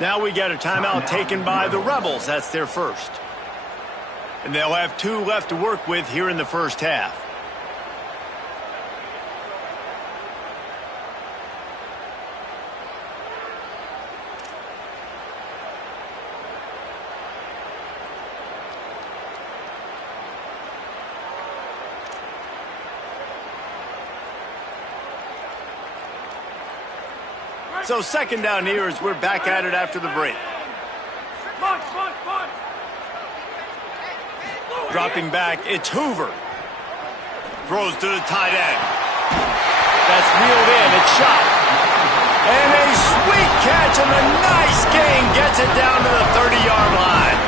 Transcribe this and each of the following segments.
Now we got a timeout taken by the Rebels. That's their first. And they'll have 2 left to work with here in the first half. So second down here as we're back at it after the break. Dropping back, it's Hoover. Throws to the tight end. That's reeled in, it's shot. And a sweet catch and a nice gain gets it down to the 30-yard line.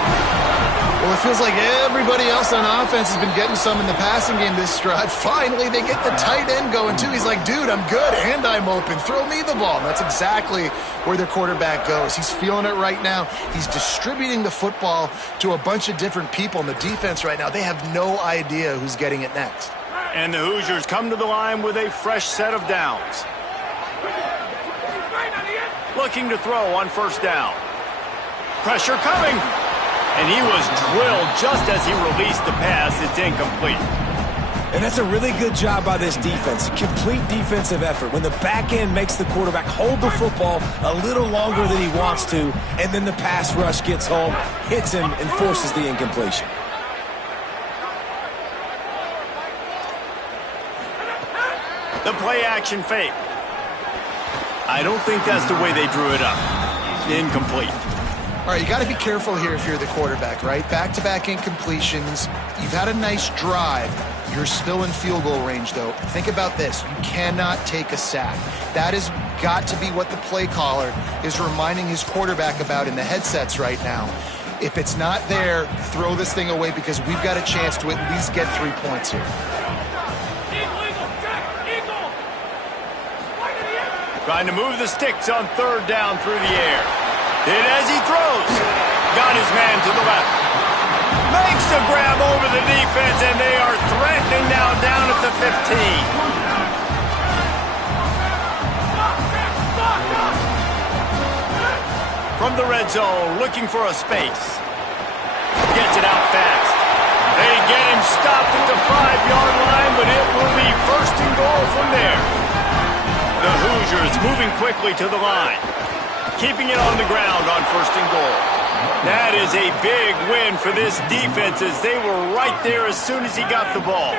Well, it feels like everybody else on offense has been getting some in the passing game this drive. Finally, they get the tight end going, too. He's like, dude, I'm good, and I'm open. Throw me the ball. And that's exactly where their quarterback goes. He's feeling it right now. He's distributing the football to a bunch of different people. And the defense right now, they have no idea who's getting it next. And the Hoosiers come to the line with a fresh set of downs. Looking to throw on first down. Pressure coming. And he was drilled just as he released the pass. It's incomplete. And that's a really good job by this defense. Complete defensive effort. When the back end makes the quarterback hold the football a little longer than he wants to, and then the pass rush gets home, hits him, and forces the incompletion. The play action fake. I don't think that's the way they drew it up. Incomplete. All right, you got to be careful here if you're the quarterback, right? Back-to-back incompletions. You've had a nice drive. You're still in field goal range, though. Think about this. You cannot take a sack. That has got to be what the play caller is reminding his quarterback about in the headsets right now. If it's not there, throw this thing away because we've got a chance to at least get 3 points here. Trying to move the sticks on third down through the air. Hit as he throws. Got his man to the left. Makes the grab over the defense, and they are threatening now down at the 15. From the red zone, looking for a space. Gets it out fast. They get him stopped at the 5-yard line, but it will be first and goal from there. The Hoosiers moving quickly to the line. Keeping it on the ground on first and goal. That is a big win for this defense as they were right there as soon as he got the ball.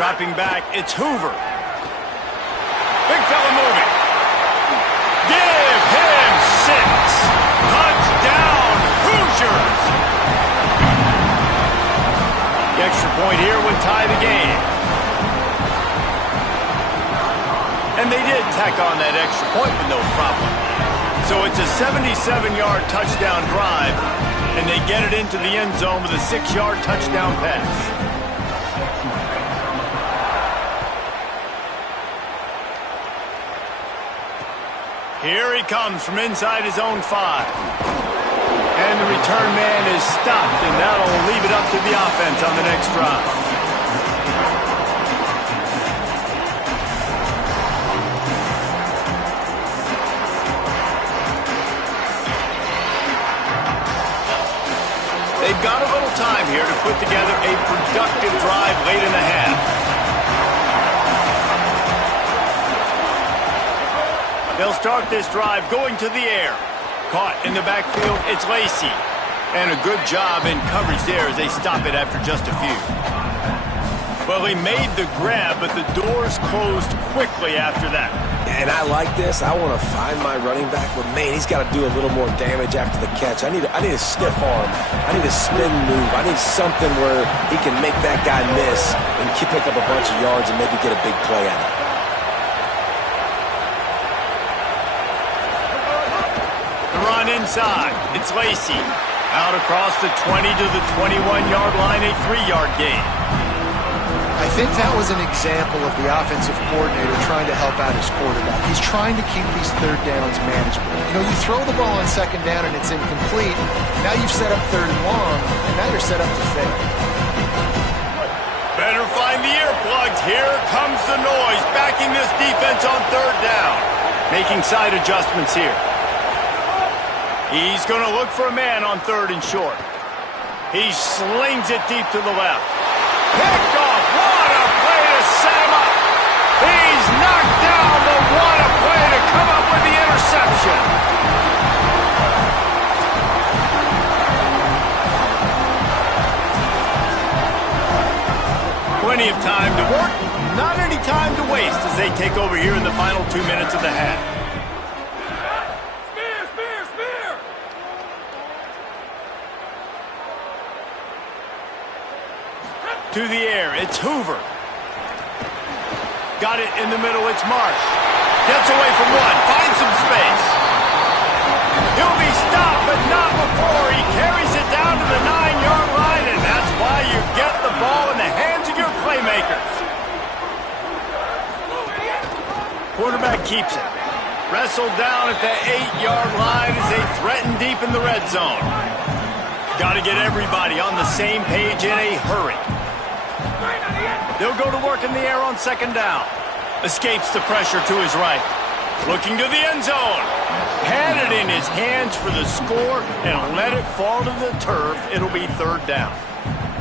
Dropping back, it's Hoover. Big fella moving. Give him 6. Touchdown, Hoosiers. The extra point here would tie the game. And they did tack on that extra point with no problem. So it's a 77-yard touchdown drive, and they get it into the end zone with a 6-yard touchdown pass. Here he comes from inside his own 5. And the return man is stopped, and that'll leave it up to the offense on the next drive. They've got a little time here to put together a productive drive late in the half. They'll start this drive going to the air. Caught in the backfield, it's Lacy. And a good job in coverage there as they stop it after just a few. Well, he made the grab, but the doors closed quickly after that. And I like this. I want to find my running back, but man, he's got to do a little more damage after the catch. I need a stiff arm. I need a spin move. I need something where he can make that guy miss and pick up a bunch of yards and maybe get a big play out of it. The run inside. It's Lacy. Out across the 20 to the 21-yard line, a 3-yard gain. I think that was an example of the offensive coordinator trying to help out his quarterback. He's trying to keep these third downs manageable. You know, you throw the ball on second down and it's incomplete. Now you've set up third and long, and now you're set up to fail. Better find the earplugs. Here comes the noise, backing this defense on third down. Making side adjustments here. He's going to look for a man on 3rd and short. He slings it deep to the left. Picked off. What a play to set him up. He's knocked down, but what a play to come up with the interception. Plenty of time to work, not any time to waste as they take over here in the final 2 minutes of the half. Spear! To the air, it's Hoover. Got it in the middle, it's Marsh. Gets away from one, finds some space. He'll be stopped, but not before he carries it down to the 9-yard line, and that's why you get the ball in the hands of your playmakers. Quarterback keeps it. Wrestled down at the 8-yard line as they threaten deep in the red zone. Got to get everybody on the same page in a hurry. They'll go to work in the air on 2nd down. Escapes the pressure to his right. Looking to the end zone. Had it in his hands for the score and let it fall to the turf. It'll be 3rd down.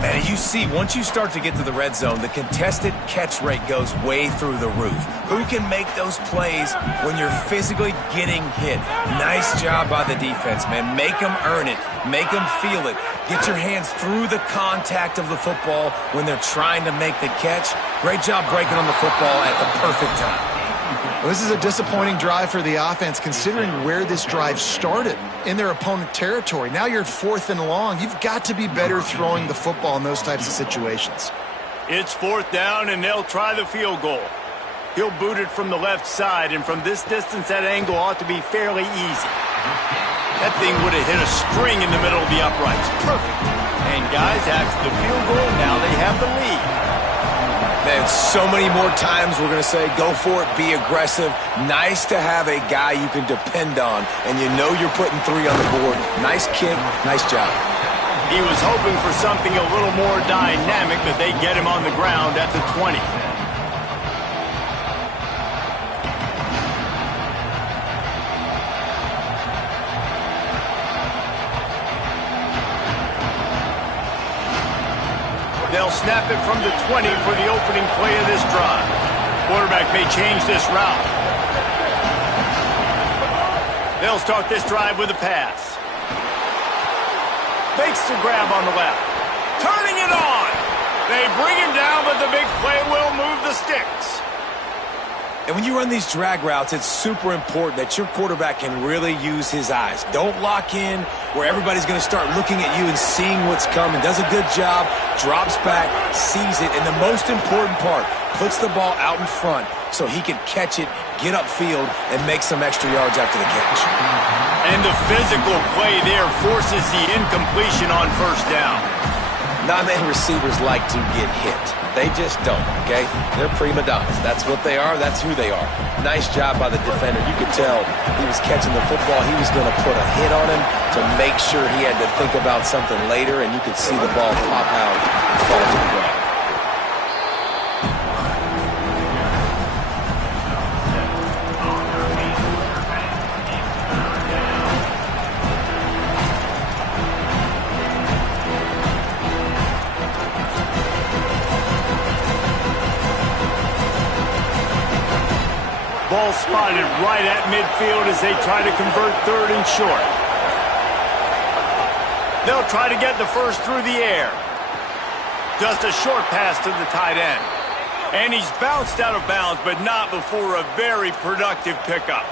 Man, you see, once you start to get to the red zone, the contested catch rate goes way through the roof. Who can make those plays when you're physically getting hit? Nice job by the defense, man. Make them earn it. Make them feel it. Get your hands through the contact of the football when they're trying to make the catch. Great job breaking on the football at the perfect time. Well, this is a disappointing drive for the offense, considering where this drive started, in their opponent territory. Now you're at 4th and long. You've got to be better throwing the football in those types of situations. It's 4th down, and they'll try the field goal. He'll boot it from the left side, and from this distance, that angle ought to be fairly easy. That thing would have hit a string in the middle of the uprights. Perfect. And guys, after the field goal, now they have the lead. Man, so many more times we're going to say, go for it, be aggressive. Nice to have a guy you can depend on, and you know you're putting 3 on the board. Nice kick, nice job. He was hoping for something a little more dynamic, but they get him on the ground at the 20. They'll snap it from the 20 for the opening play of this drive. Quarterback may change this route. They'll start this drive with a pass. Makes the grab on the left. Turning it on. They bring him down, but the big play will move the sticks. And when you run these drag routes, it's super important that your quarterback can really use his eyes. Don't lock in where everybody's going to start looking at you and seeing what's coming. Does a good job, drops back, sees it, and the most important part, puts the ball out in front so he can catch it, get upfield, and make some extra yards after the catch. And the physical play there forces the incompletion on 1st down. Non-man receivers like to get hit. They just don't, okay? They're prima donnas. That's what they are. That's who they are. Nice job by the defender. You could tell he was catching the football. He was going to put a hit on him to make sure he had to think about something later, and you could see the ball pop out and fall to the ground. Ball spotted right at midfield as they try to convert 3rd and short. They'll try to get the first through the air. Just a short pass to the tight end. And he's bounced out of bounds, but not before a very productive pickup.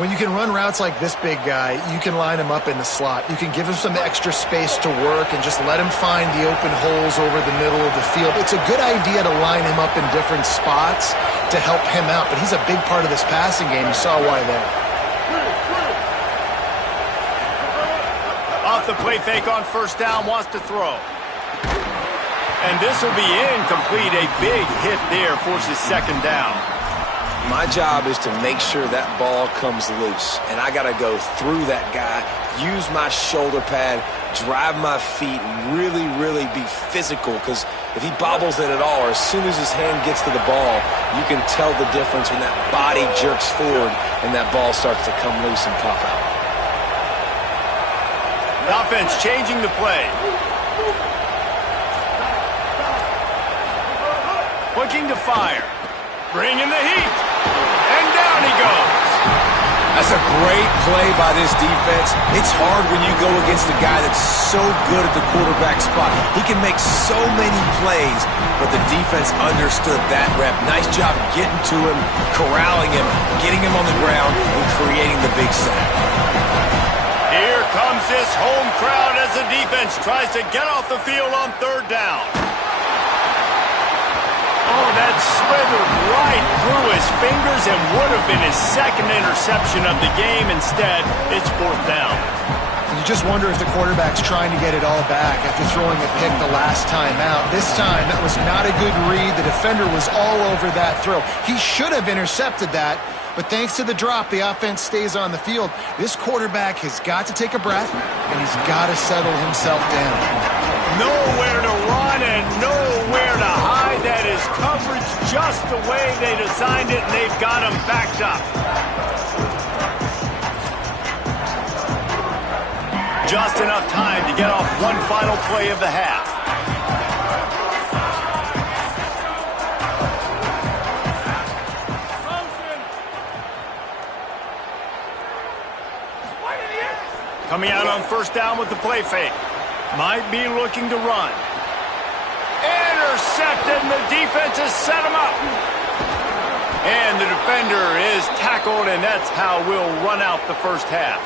When you can run routes like this big guy, you can line him up in the slot. You can give him some extra space to work and just let him find the open holes over the middle of the field. It's a good idea to line him up in different spots to help him out, but he's a big part of this passing game. You saw why there. Off the play fake on 1st down, wants to throw. And this will be incomplete. A big hit there forces 2nd down. My job is to make sure that ball comes loose, and I got to go through that guy, use my shoulder pad, drive my feet, really, really be physical, because if he bobbles it at all, or as soon as his hand gets to the ball, you can tell the difference when that body jerks forward and that ball starts to come loose and pop out. The offense changing the play. Looking to fire. Bringing the heat. And down he goes. That's a great play by this defense. It's hard when you go against a guy that's so good at the quarterback spot. He can make so many plays, but the defense understood that rep. Nice job getting to him, corralling him, getting him on the ground, and creating the big sack. Here comes this home crowd as the defense tries to get off the field on third down. Oh, that slithered right through his fingers and would have been his second interception of the game. Instead, it's fourth down. You just wonder if the quarterback's trying to get it all back after throwing a pick the last time out. This time, that was not a good read. The defender was all over that throw. He should have intercepted that, but thanks to the drop, the offense stays on the field. This quarterback has got to take a breath, and he's got to settle himself down. Nowhere to run and nowhere to hide. That is coverage just the way they designed it, and they've got him backed up. Just enough time to get off one final play of the half. Coming out on first down with the play fake. Might be looking to run. Intercepted, and the defense has set him up. And the defender is tackled, and that's how we'll run out the first half.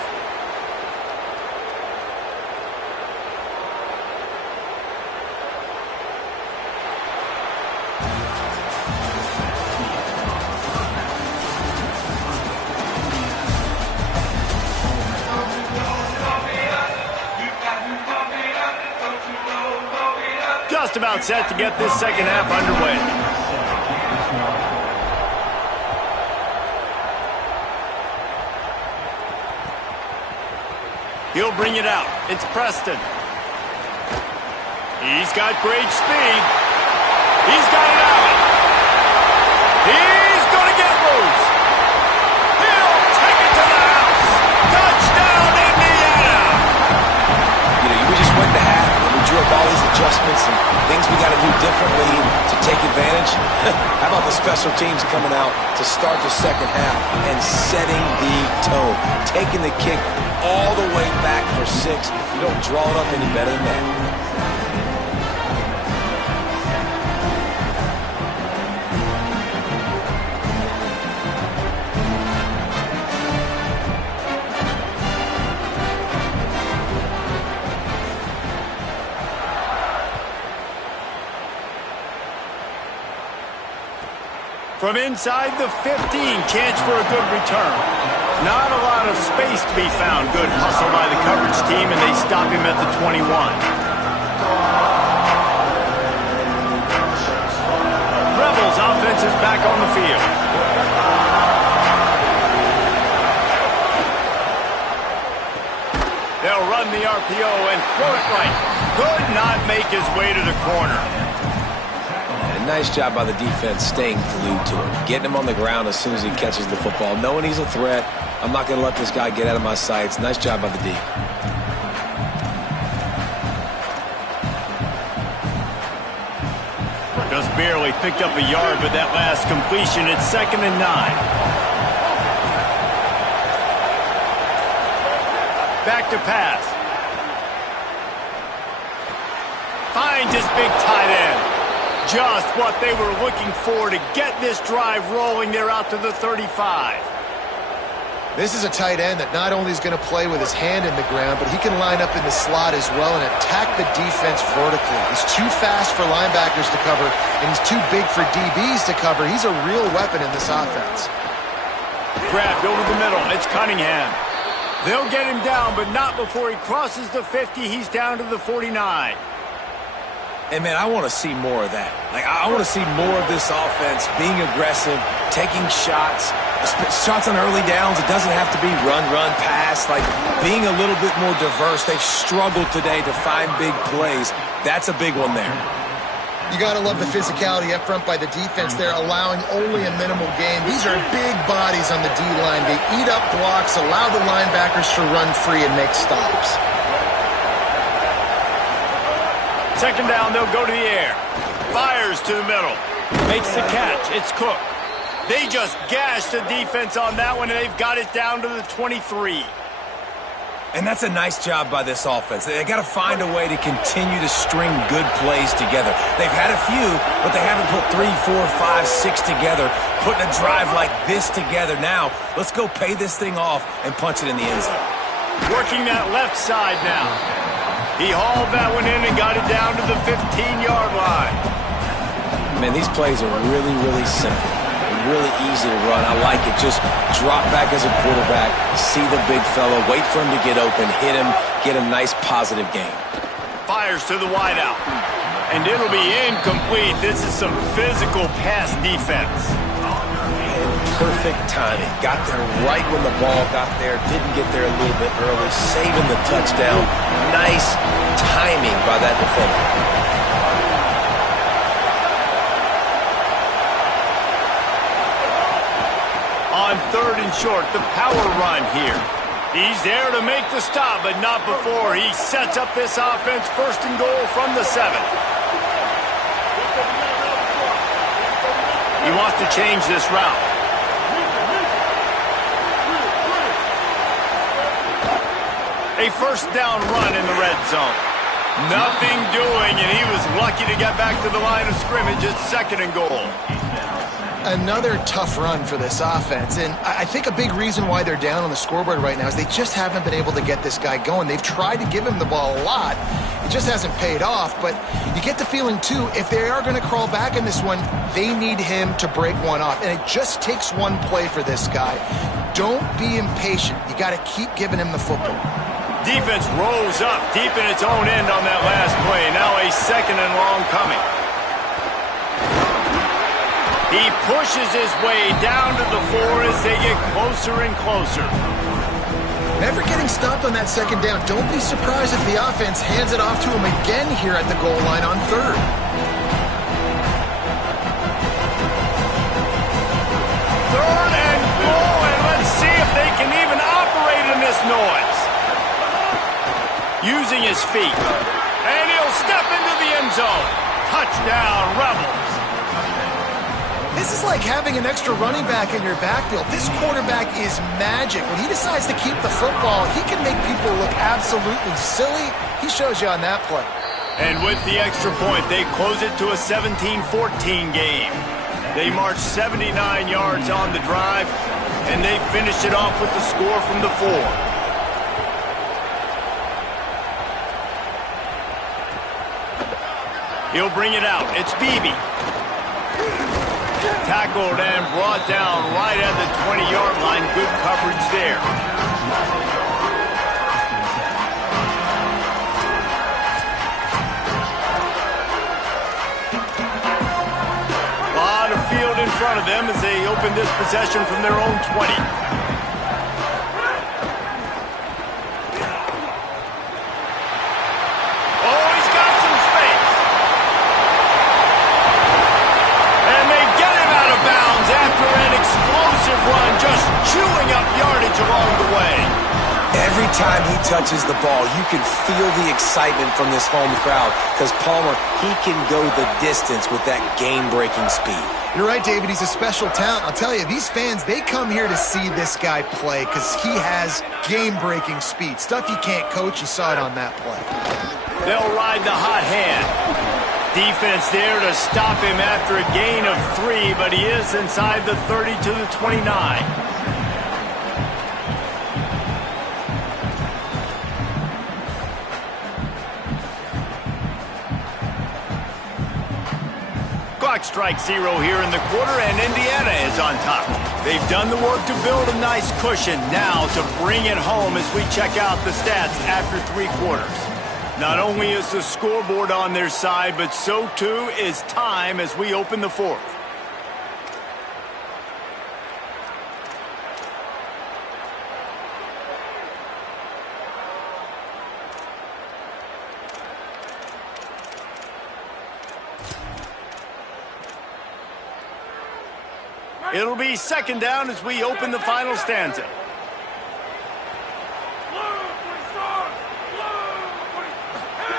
Just about set to get this second half underway. He'll bring it out. It's Preston. He's got great speed. He's got it out. He's going to get loose. He'll take it to the house. Touchdown, Indiana. We just went to half. We drew up all these adjustments and things we got to do differently to take advantage. How about the special teams coming out to start the second half and setting the tone, taking the kick all the way back for 6. You don't draw it up any better than that. From inside the 15, chance for a good return. Not a lot of space to be found. Good hustle by the coverage team, and they stop him at the 21. Rebels offense is back on the field. They'll run the RPO and throw it right. Could not make his way to the corner. Nice job by the defense staying glued to him, getting him on the ground as soon as he catches the football, knowing he's a threat. I'm not going to let this guy get out of my sights. Nice job by the D. Just barely picked up a yard with that last completion. It's 2nd and 9. Back to pass. Finds his big tight end. Just what they were looking for to get this drive rolling. They're out to the 35. This is a tight end that not only is going to play with his hand in the ground, but he can line up in the slot as well and attack the defense vertically. He's too fast for linebackers to cover, and he's too big for DBs to cover. He's a real weapon in this offense. Grabbed over the middle. It's Cunningham. They'll get him down, but not before he crosses the 50. He's down to the 49. And, man, I want to see more of that. I want to see more of this offense being aggressive, taking shots on early downs. It doesn't have to be run, pass. Being a little bit more diverse. They've struggled today to find big plays. That's a big one there. You got to love the physicality up front by the defense there, allowing only a minimal gain. These are big bodies on the D-line. They eat up blocks, allow the linebackers to run free and make stops. Second down, they'll go to the air. Fires to the middle. Makes the catch. It's Cook. They just gashed the defense on that one, and they've got it down to the 23. And that's a nice job by this offense. They got to find a way to continue to string good plays together. They've had a few, but they haven't put 3, 4, 5, 6 together, putting a drive like this together. Now, let's go pay this thing off and punch it in the end zone. Working that left side now. He hauled that one in and got it down to the 15-yard line. Man, these plays are really, really simple. Really easy to run. I like it. Just drop back as a quarterback, see the big fella, wait for him to get open, hit him, get a nice positive gain. Fires to the wideout. And it'll be incomplete. This is some physical pass defense. And perfect timing. Got there right when the ball got there. Didn't get there a little bit early. Saving the touchdown. Nice timing by that defender. On third and short, the power run here. He's there to make the stop, but not before he sets up this offense. First and goal from the 7. He wants to change this route. A first down run in the red zone. Nothing doing, and he was lucky to get back to the line of scrimmage at second and goal. Another tough run for this offense, and I think a big reason why they're down on the scoreboard right now is they just haven't been able to get this guy going. They've tried to give him the ball a lot. It just hasn't paid off, but you get the feeling, too, if they are going to crawl back in this one, they need him to break one off, and it just takes one play for this guy. Don't be impatient. You got to keep giving him the football. Defense rose up deep in its own end on that last play. Now a second and long coming. He pushes his way down to the 4 as they get closer and closer. Never getting stopped on that second down. Don't be surprised if the offense hands it off to him again here at the goal line on third. Third and goal, and let's see if they can even operate in this noise. Using his feet. And he'll step into the end zone. Touchdown, Rebels. This is like having an extra running back in your backfield. This quarterback is magic. When he decides to keep the football, he can make people look absolutely silly. He shows you on that play. And with the extra point, they close it to a 17-14 game. They march 79 yards on the drive, and they finish it off with the score from the 4. He'll bring it out. It's Beebe. Tackled and brought down right at the 20-yard line. Good coverage there. A lot of field in front of them as they open this possession from their own 20. Run, just chewing up yardage along the way. Every time he touches the ball, you can feel the excitement from this home crowd because Palmer, he can go the distance with that game-breaking speed. You're right, David. He's a special talent. I'll tell you, these fans, they come here to see this guy play because he has game-breaking speed. Stuff you can't coach. You saw it on that play. They'll ride the hot hand. Defense there to stop him after a gain of 3, but he is inside the 30 to the 29. Clock strikes 0 here in the quarter, and Indiana is on top. They've done the work to build a nice cushion. Now to bring it home as we check out the stats after 3 quarters. Not only is the scoreboard on their side, but so too is time as we open the 4th. It'll be second down as we open the final stanza.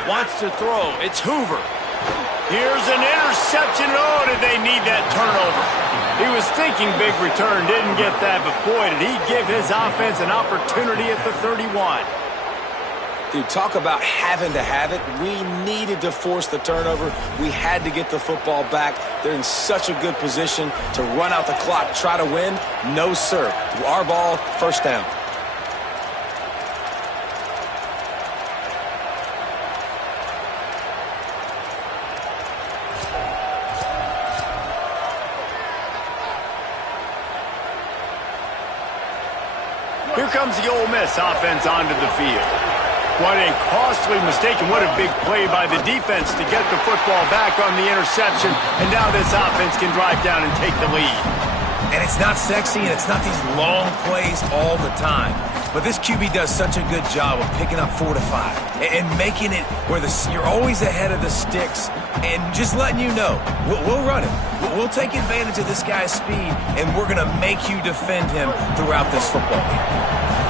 Wants to throw. It's Hoover. Here's an interception. Oh, did they need that turnover? He was thinking big return, didn't get that, but boy, did he give his offense an opportunity at the 31. Dude, talk about having to have it. We needed to force the turnover. We had to get the football back. They're in such a good position to run out the clock, try to win. No, sir. Our ball, first down. Here comes the Ole Miss offense onto the field. What a costly mistake and what a big play by the defense to get the football back on the interception. And now this offense can drive down and take the lead. And it's not sexy and it's not these long plays all the time. But this QB does such a good job of picking up 4 to 5 and making it where you're always ahead of the sticks and just letting you know, we'll run it. We'll take advantage of this guy's speed, and we're going to make you defend him throughout this football game.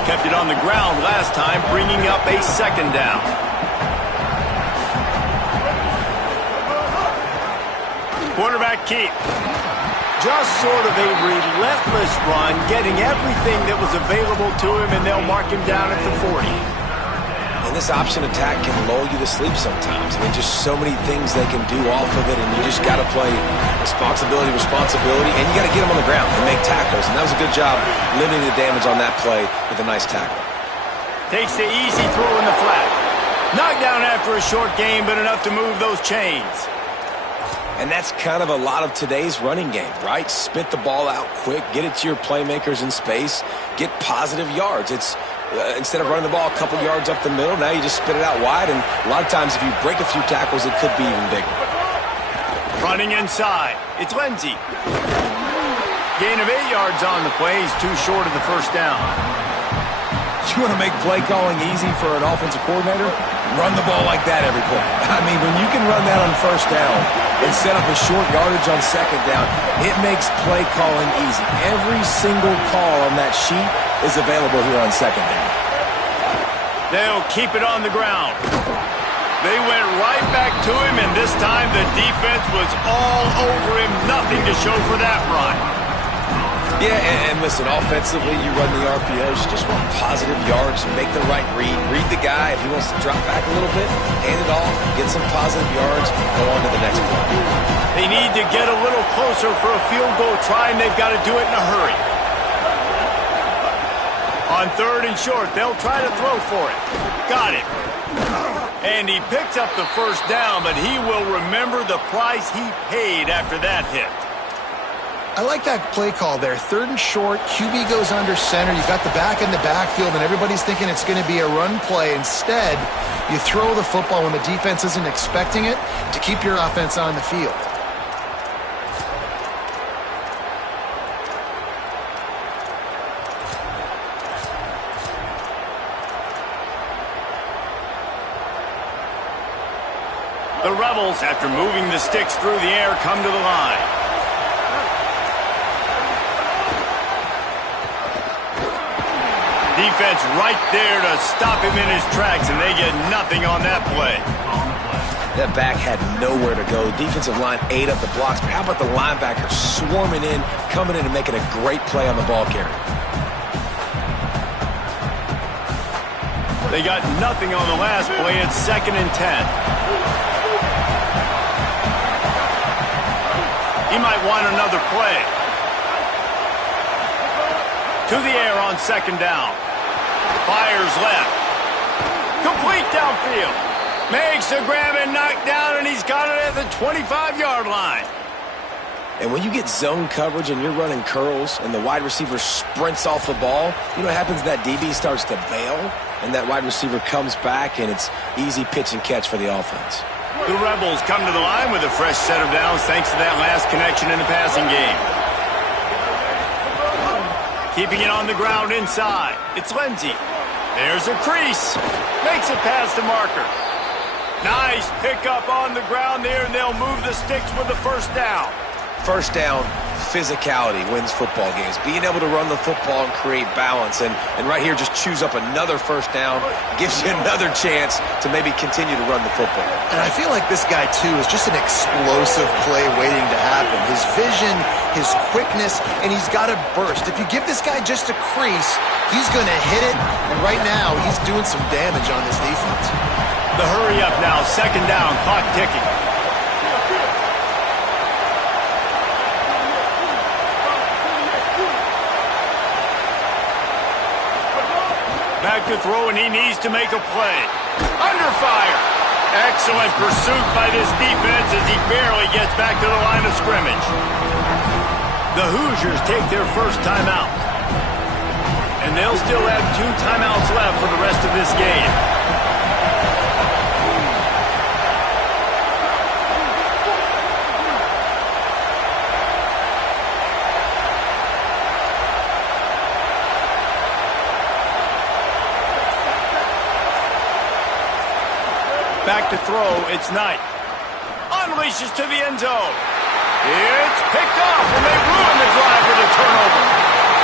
Kept it on the ground last time, bringing up a second down. Quarterback keep. Just sort of a relentless run, getting everything that was available to him, and they'll mark him down at the 40. And this option attack can lull you to sleep sometimes. I mean, just so many things they can do off of it, and you just got to play responsibility, and you got to get them on the ground and make tackles. And that was a good job limiting the damage on that play with a nice tackle. Takes the easy throw in the flat. Knocked down after a short game, but enough to move those chains. And that's kind of a lot of today's running game, right? Spit the ball out quick, get it to your playmakers in space, get positive yards. It's instead of running the ball a couple yards up the middle, now you just spit it out wide, and a lot of times if you break a few tackles, it could be even bigger. Running inside. It's Lindsey. Gain of 8 yards on the play. He's too short of the first down. You want to make play calling easy for an offensive coordinator? Run the ball like that every play. I mean, when you can run that on first down and set up a short yardage on second down, it makes play calling easy. Every single call on that sheet is available here on second down. They'll keep it on the ground. They went right back to him, and this time the defense was all over him. Nothing to show for that run. Yeah, and listen, offensively, you run the RPOs, you just want positive yards, make the right read. Read the guy. If he wants to drop back a little bit, hand it off, get some positive yards, go on to the next play. They need to get a little closer for a field goal try, and they've got to do it in a hurry. On 3rd and short, they'll try to throw for it. Got it. And he picks up the first down, but he will remember the price he paid after that hit. I like that play call there. 3rd and short, QB goes under center. You've got the back in the backfield, and everybody's thinking it's going to be a run play. Instead, you throw the football when the defense isn't expecting it to keep your offense on the field. The Rebels, after moving the sticks through the air, come to the line. Defense right there to stop him in his tracks, and they get nothing on that play. That back had nowhere to go. Defensive line ate up the blocks, but how about the linebacker swarming in, coming in and making a great play on the ball carrier? They got nothing on the last play. It's 2nd and 10. He might want another play. To the air on 2nd down. Fires left. Complete downfield. Makes the grab and knock down, and he's got it at the 25-yard line. And when you get zone coverage and you're running curls and the wide receiver sprints off the ball, you know what happens? That DB starts to bail, and that wide receiver comes back, and it's easy pitch and catch for the offense. The Rebels come to the line with a fresh set of downs thanks to that last connection in the passing game. Keeping it on the ground inside. It's Lindsey. There's a crease. Makes it past the marker. Nice pickup on the ground there, and they'll move the sticks with the first down. First down, physicality wins football games. Being able to run the football and create balance. And right here, just choose up another first down, gives you another chance to maybe continue to run the football. And I feel like this guy, too, is just an explosive play waiting to happen. His vision, his quickness, and he's got a burst. If you give this guy just a crease, he's going to hit it. And right now, he's doing some damage on this defense. The hurry up now, second down, clock ticking. Back to throw, and he needs to make a play. Under fire. Excellent pursuit by this defense as he barely gets back to the line of scrimmage. The Hoosiers take their first timeout. And they'll still have 2 timeouts left for the rest of this game. Back to throw, it's Knight. Unleashes to the end zone. It's picked off, and they ruin the drive with a turnover.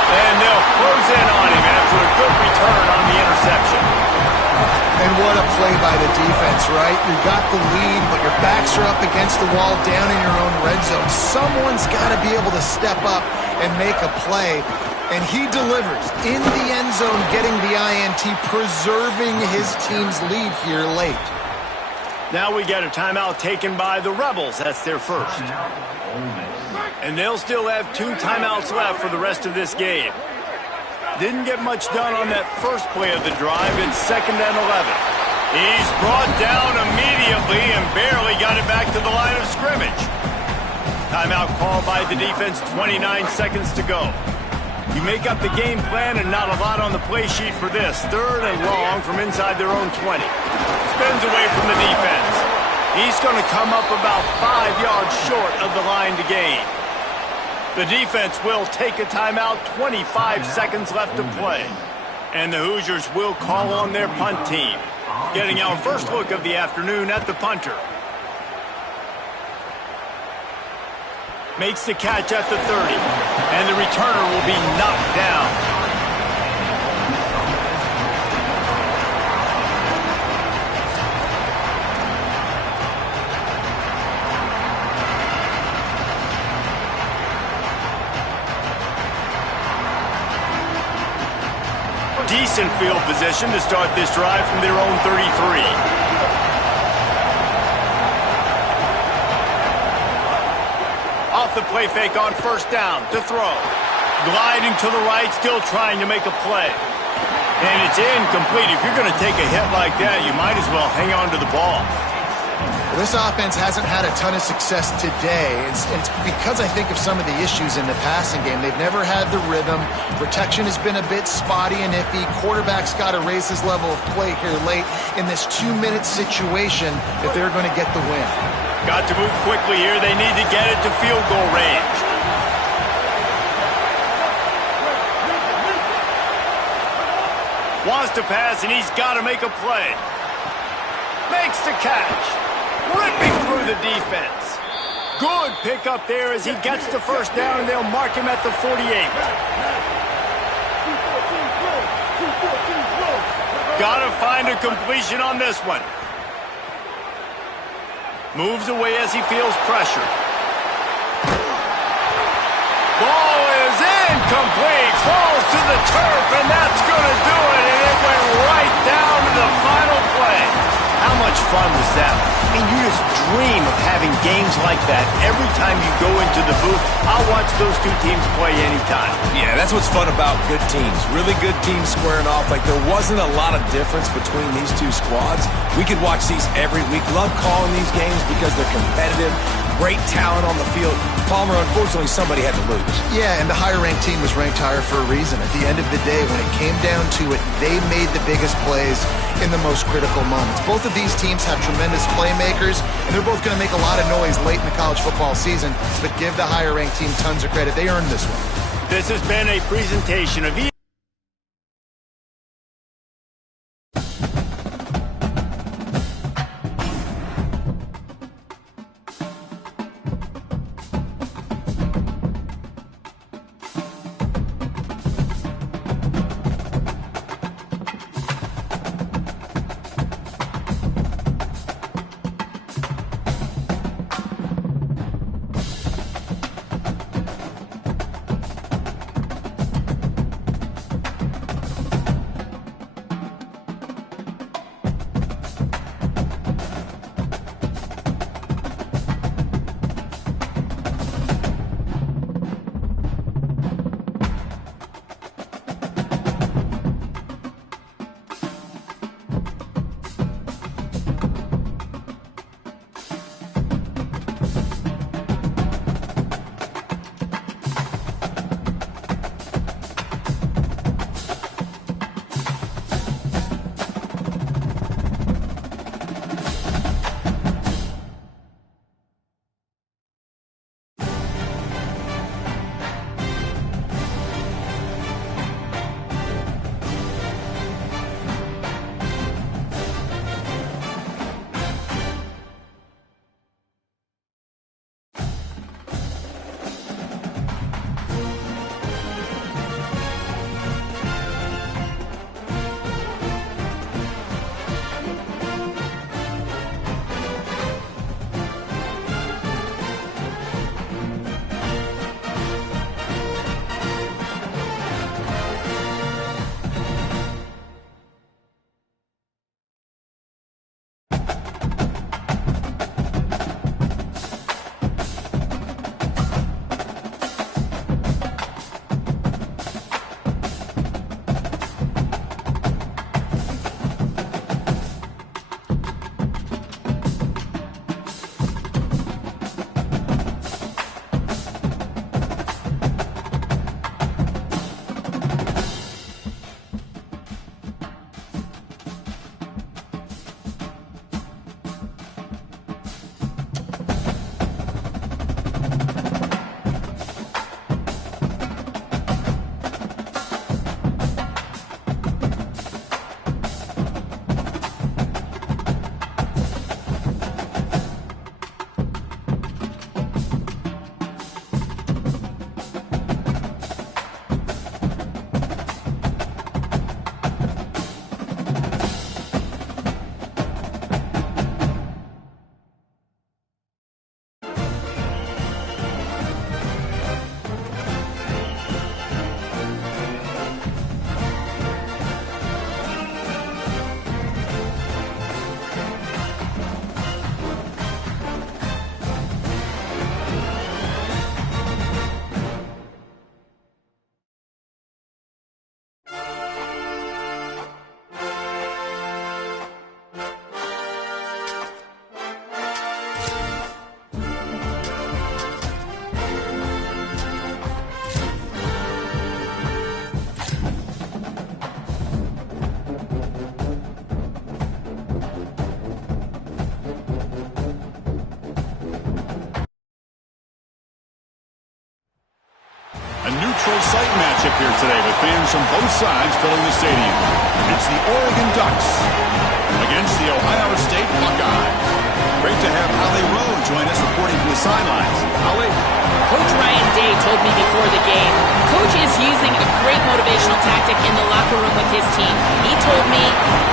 And they'll close in on him after a good return on the interception. And what a play by the defense, right? You got the lead, but your backs are up against the wall down in your own red zone. Someone's got to be able to step up and make a play. And he delivers in the end zone, getting the INT, preserving his team's lead here late. Now we get a timeout taken by the Rebels. That's their first. And they'll still have 2 timeouts left for the rest of this game. Didn't get much done on that first play of the drive. It's 2nd and 11. He's brought down immediately and barely got it back to the line of scrimmage. Timeout called by the defense, 29 seconds to go. You make up the game plan and not a lot on the play sheet for this. 3rd and long from inside their own 20. Spins away from the defense. He's going to come up about 5 yards short of the line to gain. The defense will take a timeout, 25 seconds left to play. And the Hoosiers will call on their punt team. Getting our first look of the afternoon at the punter. Makes the catch at the 30. And the returner will be knocked down. Decent field position to start this drive from their own 33. Off the play fake on first down to throw. Gliding to the right, still trying to make a play. And it's incomplete. If you're going to take a hit like that, you might as well hang on to the ball. Well, this offense hasn't had a ton of success today. It's because I think of some of the issues in the passing game. They've never had the rhythm. Protection has been a bit spotty and iffy. Quarterback's got to raise his level of play here late in this 2-minute situation if they're going to get the win. Got to move quickly here. They need to get it to field goal range. Wants to pass, and he's got to make a play. Makes the catch. Ripping through the defense. Good pickup there as he gets the first down, and they'll mark him at the 48. Got to find a completion on this one. Moves away as he feels pressure. Ball is incomplete. Falls to the turf, and that's going to do it. And it went right down to the final play. How much fun was that? I mean, you just dream of having games like that every time you go into the booth. I'll watch those 2 teams play anytime. Yeah, that's what's fun about good teams. Really good teams squaring off. Like, there wasn't a lot of difference between these 2 squads. We could watch these every week. Love calling these games because they're competitive. Great talent on the field. Palmer, unfortunately, somebody had to lose. Yeah, and the higher-ranked team was ranked higher for a reason. At the end of the day, when it came down to it, they made the biggest plays in the most critical moments. Both of these teams have tremendous playmakers, and they're both going to make a lot of noise late in the college football season, but give the higher-ranked team tons of credit. They earned this one. This has been a presentation of matchup here today with fans from both sides filling the stadium. It's the Oregon Ducks against the Ohio State Buckeyes. Great to have Holly Rowe join us reporting from the sidelines. Holly? Coach Ryan Day told me before the game, Coach is using a great motivational tactic in the locker room with his team. He told me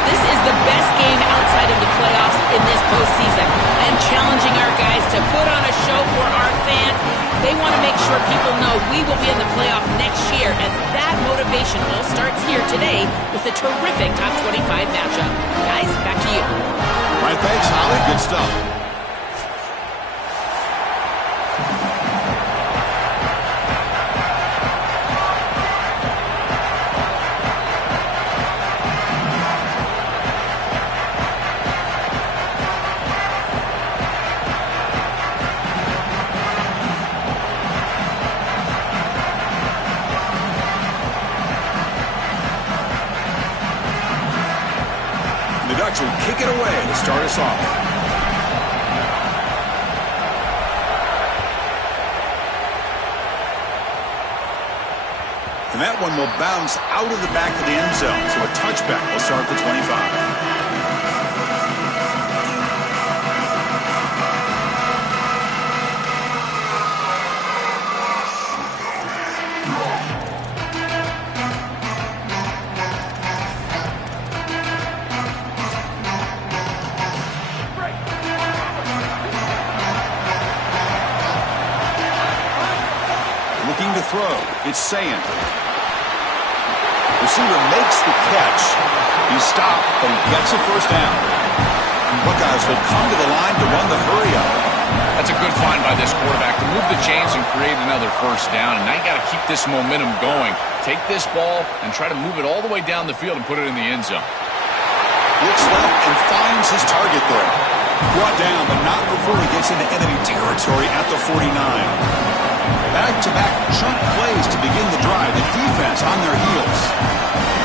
this is the best game outside of the playoffs in this postseason. I am challenging our guys to put on a show for our fans. They want to make sure people know we will be in the playoff next year, and that motivation all starts here today with a terrific top 25 matchup. Guys, back to you. All right, thanks, Holly. Good stuff. The Ducks will kick it away to start us off. And that one will bounce out of the back of the end zone. So a touchback will start the 25. Looking to throw. It's Sand. Receiver makes the catch. He's stopped, but he gets a first down. Buckeyes will come to the line to run the hurry up. That's a good find by this quarterback to move the chains and create another first down. And now you got to keep this momentum going. Take this ball and try to move it all the way down the field and put it in the end zone. Looks left and finds his target there. Brought down, but not before he gets into enemy territory at the 49. Back-to-back chunk plays to begin the drive. The defense on their heels.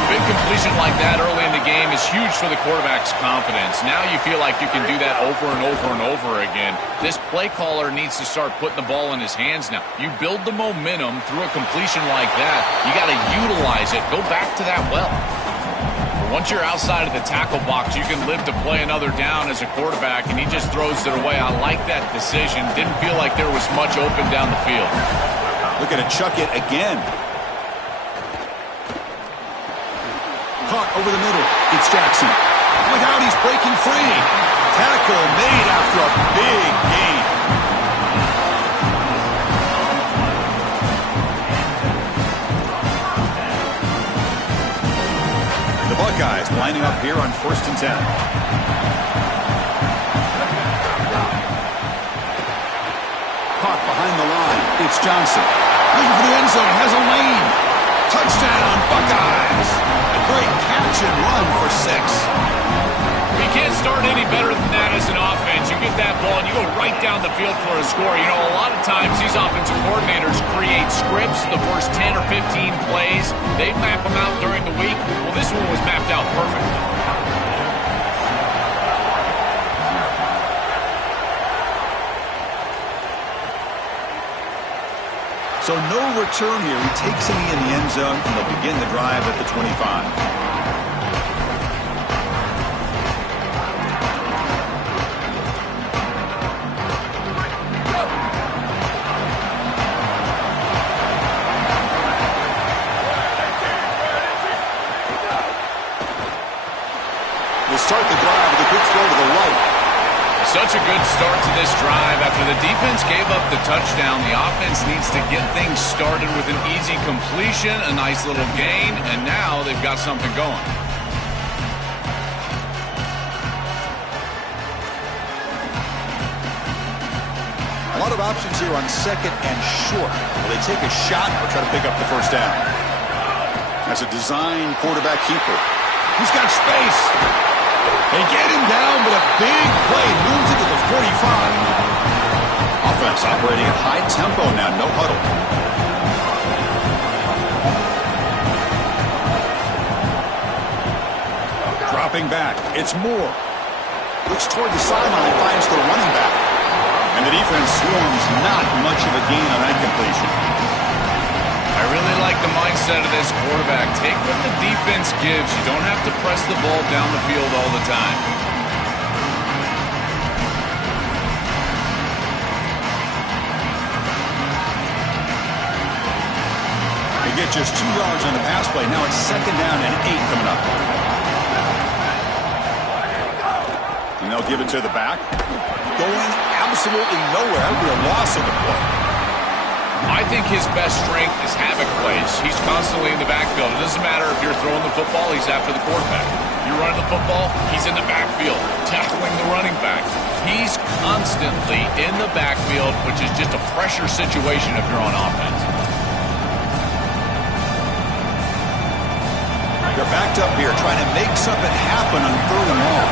Big completion like that early in the game is huge for the quarterback's confidence. Now you feel like you can do that over and over and over again. This play caller needs to start putting the ball in his hands now. You build the momentum through a completion like that. You got to utilize it. Go back to that well. Once you're outside of the tackle box, you can live to play another down as a quarterback, and he just throws it away. I like that decision. Didn't feel like there was much open down the field. Looking to chuck it again. Caught over the middle. It's Jackson. Look out, he's breaking free. Tackle made after a big gain. The Buckeyes lining up here on 1st and 10. Caught behind the line. It's Johnson. Looking for the end zone. Has a lane. Touchdown, Buckeyes. A great catch and run for 6. You can't start any better than that as an offense. You get that ball and you go right down the field for a score. You know, a lot of times these offensive coordinators create scripts the first 10 or 15 plays. They map them out during the week. Well, this one was mapped out perfectly. So no return here. He takes him in the end zone, and they'll begin the drive at the 25. Start the drive with a good throw to the right. Such a good start to this drive. After the defense gave up the touchdown, the offense needs to get things started with an easy completion, a nice little gain, and now they've got something going. A lot of options here on 2nd and short. Will they take a shot or try to pick up the first down? As a design quarterback keeper. He's got space. They get him down, but a big play moves it to the 45. Offense operating at high tempo now, no huddle. Dropping back, it's Moore. Looks toward the sideline, finds the running back. And the defense swarms not much of a gain on that completion. I really like the mindset of this quarterback. Take what the defense gives. You don't have to press the ball down the field all the time. They get just 2 yards on the pass play. Now it's 2nd down and 8 coming up. And they'll give it to the back. Going absolutely nowhere. That would be a loss of the play. I think his best strength is havoc plays. He's constantly in the backfield. It doesn't matter if you're throwing the football, he's after the quarterback. You're running the football, he's in the backfield, tackling the running back. He's constantly in the backfield, which is just a pressure situation if you're on offense. They're backed up here trying to make something happen on 3rd and long.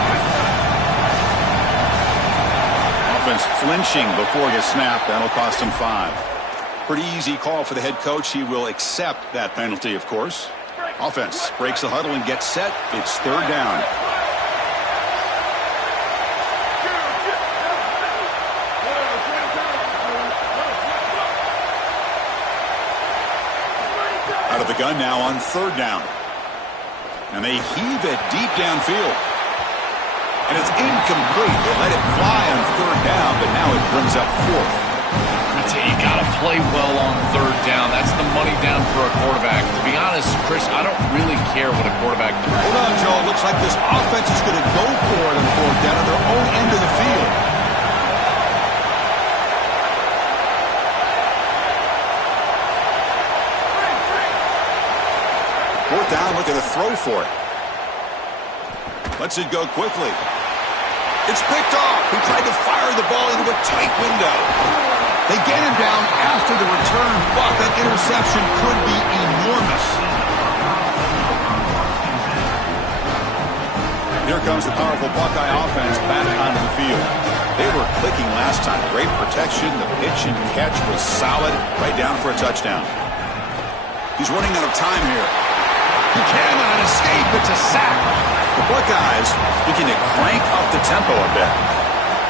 Offense flinching before the snap. That'll cost him 5. Pretty easy call for the head coach. He will accept that penalty, of course. Offense breaks the huddle and gets set. It's 3rd down. Out of the gun now on 3rd down. And they heave it deep downfield. And it's incomplete. They let it fly on 3rd down, but now it brings up 4th. I tell you, you got to play well on 3rd down. That's the money down for a quarterback. To be honest, Chris, I don't really care what a quarterback does. Hold on, Joe. Looks like this offense is going to go for it on 4th down at their own end of the field. Fourth down, looking to throw for it. Lets it go quickly. It's picked off. He tried to fire the ball into a tight window. They get him down after the return, but that interception could be enormous. Here comes the powerful Buckeye offense back onto the field. They were clicking last time. Great protection. The pitch and catch was solid. Right down for a touchdown. He's running out of time here. He cannot escape. It's a sack. The Buckeyes looking to crank up the tempo a bit.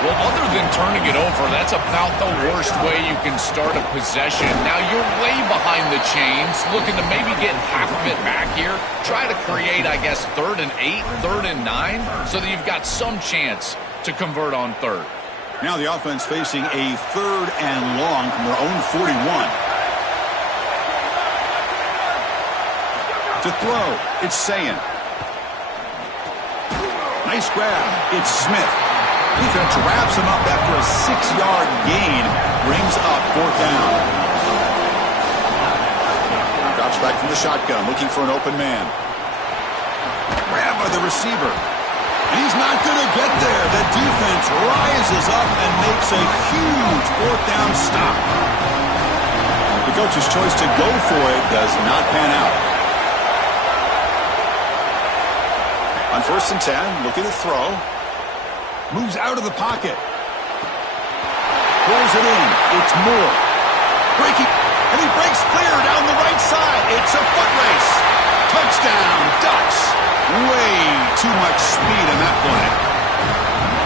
Well, other than turning it over, that's about the worst way you can start a possession. Now, you're way behind the chains, looking to maybe get half of it back here. Try to create, I guess, 3rd and 8, 3rd and 9, so that you've got some chance to convert on 3rd. Now the offense facing a 3rd and long from their own 41. To throw, it's Sayin. Nice grab. It's Smith. Defense wraps him up after a 6-yard gain. Brings up 4th down. Drops back from the shotgun, looking for an open man. Grabbed by the receiver. And he's not going to get there. The defense rises up and makes a huge 4th down stop. The coach's choice to go for it does not pan out. On 1st and 10, looking to throw. Moves out of the pocket. Pulls it in. It's Moore. Breaking. And he breaks clear down the right side. It's a foot race. Touchdown, Ducks. Way too much speed on that play.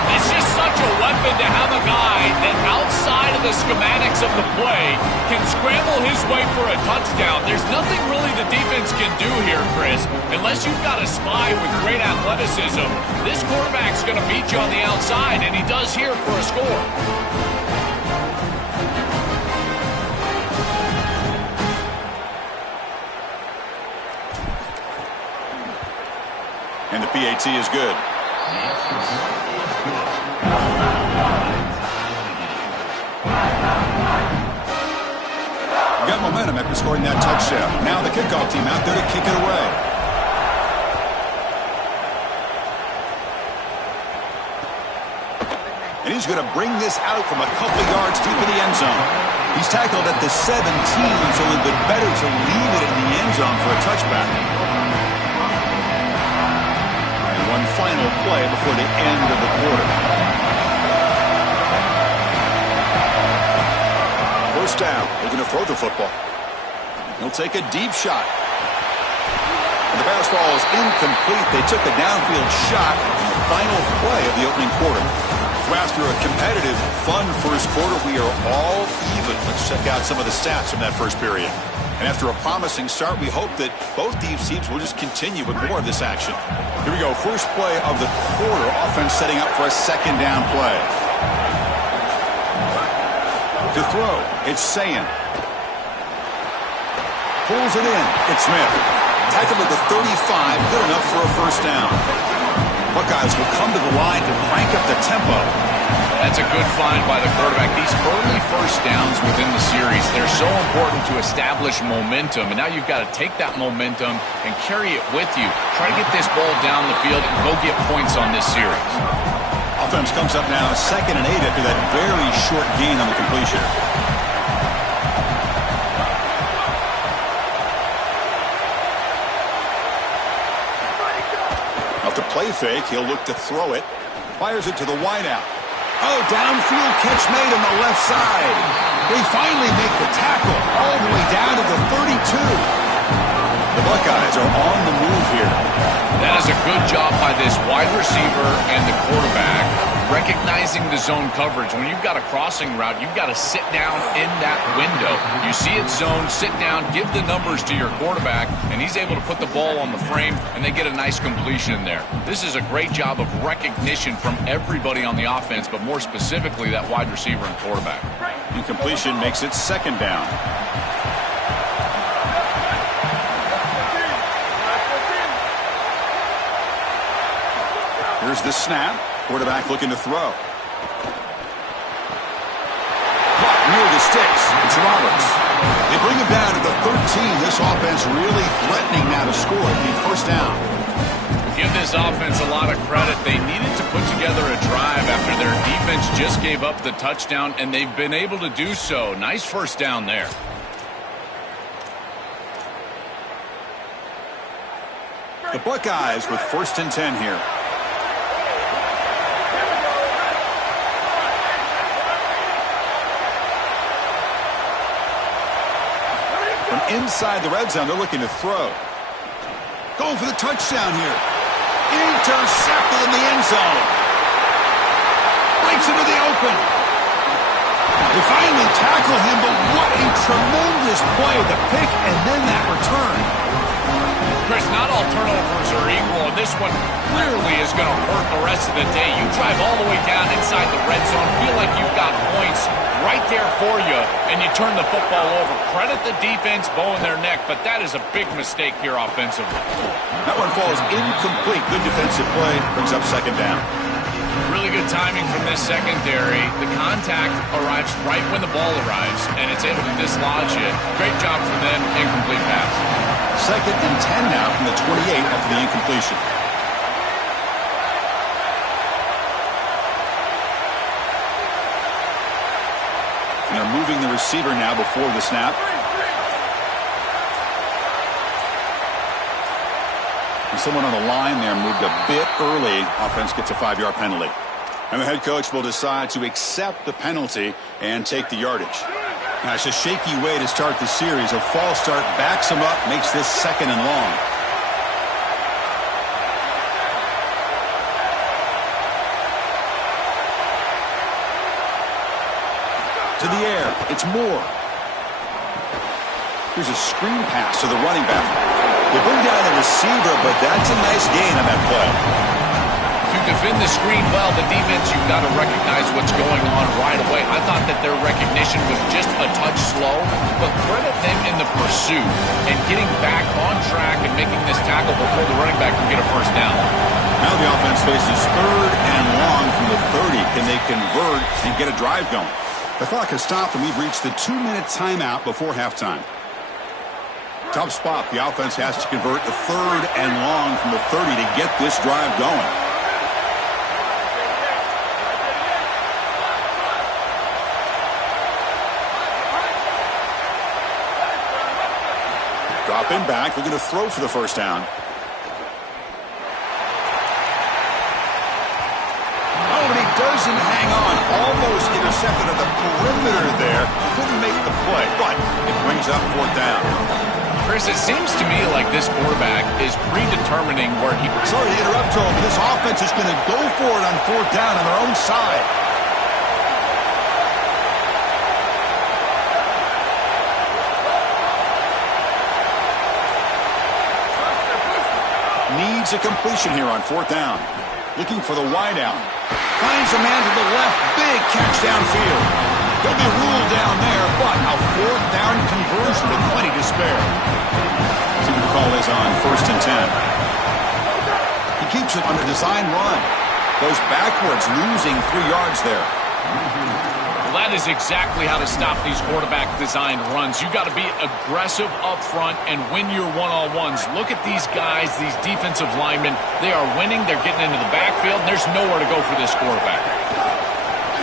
It's just such a weapon to have a guy that outside of the schematics of the play can scramble his way for a touchdown. There's nothing really the defense can do here, Chris. Unless you've got a spy with great athleticism, this quarterback's going to beat you on the outside, and he does here for a score. And the PAT is good. Got momentum after scoring that touchdown. Now the kickoff team out there to kick it away. And he's going to bring this out from a couple of yards deep in the end zone. He's tackled at the 17, so it would be better to leave it in the end zone for a touchback. And one final play before the end of the quarter. First down. They're going to throw the football. He'll take a deep shot. And the pass ball is incomplete. They took a downfield shot in the final play of the opening quarter. Well, after a competitive, fun first quarter, we are all even. Let's check out some of the stats from that first period. And after a promising start, we hope that both these teams will just continue with more of this action. Here we go. First play of the quarter. Offense setting up for a second down play. To throw, it's Sayan. Pulls it in. It's Smith. Tackled at the 35. Good enough for a first down. Buckeyes will come to the line to crank up the tempo. That's a good find by the quarterback. These early first downs within the series, they're so important to establish momentum. And now you've got to take that momentum and carry it with you. Try to get this ball down the field and go get points on this series. Offense comes up now 2nd and 8 after that very short gain on the completion. Off the play fake, he'll look to throw it. Fires it to the wideout. Oh, downfield catch made on the left side. They finally make the tackle all the way down to the 32. The Buckeyes are on the move here. That is a good job by this wide receiver and the quarterback recognizing the zone coverage. When you've got a crossing route, you've got to sit down in that window. You see it zone, sit down, give the numbers to your quarterback, and he's able to put the ball on the frame, and they get a nice completion there. This is a great job of recognition from everybody on the offense, but more specifically that wide receiver and quarterback. Incompletion makes it second down. Here's the snap. Quarterback looking to throw. Caught near the sticks. It's Roberts. They bring him down to the 13. This offense really threatening now to score. The first down. Give this offense a lot of credit. They needed to put together a drive after their defense just gave up the touchdown, and they've been able to do so. Nice first down there. The Buckeyes with 1st and 10 here. From inside the red zone, they're looking to throw. Going for the touchdown here. Intercepted in the end zone. Breaks into the open. They finally tackle him, but what a tremendous play. The pick and then that return. Chris, not all turnovers are equal, and this one clearly is going to hurt the rest of the day. You drive all the way down inside the red zone, feel like you've got points right there for you, and you turn the football over. Credit the defense, bowing their neck, but that is a big mistake here offensively. That one falls incomplete. Good defensive play. Brings up second down. Really good timing from this secondary. The contact arrives right when the ball arrives, and it's able to dislodge it. Great job from them. Incomplete pass. 2nd and 10 now from the 28 after the incompletion. And they're moving the receiver now before the snap. And someone on the line there moved a bit early. Offense gets a 5-yard penalty. And the head coach will decide to accept the penalty and take the yardage. Now, it's a shaky way to start the series. A false start backs him up, makes this 2nd and long. To the air, it's Moore. Here's a screen pass to the running back. They bring down the receiver, but that's a nice gain on that play. To defend the screen well, the defense, you've got to recognize what's going on right away. I thought that their recognition was just a touch slow, but credit them in the pursuit and getting back on track and making this tackle before the running back can get a first down. Now the offense faces 3rd and long from the 30. Can they convert and get a drive going? The clock has stopped, and we've reached the 2-minute timeout before halftime. Tough spot. The offense has to convert the 3rd and long from the 30 to get this drive going. Dropping back, looking to throw for the first down. Oh, and he doesn't hang on. Almost intercepted at the perimeter there. Couldn't make the play, but it brings up 4th down. Chris, it seems to me like this quarterback is predetermining where he... Sorry to interrupt, Joe, but this offense is going to go for it on 4th down on their own side. Needs a completion here on 4th down. Looking for the wideout. Finds a man to the left. Big catch downfield. He'll be ruled down there, but a 4th down conversion with plenty to spare. See what the call is on 1st and 10. He keeps it on the design run. Goes backwards, losing 3 yards there. Well, that is exactly how to stop these quarterback-designed runs. You got to be aggressive up front and win your one-on-ones. Look at these guys, these defensive linemen. They are winning. They're getting into the backfield, and there's nowhere to go for this quarterback.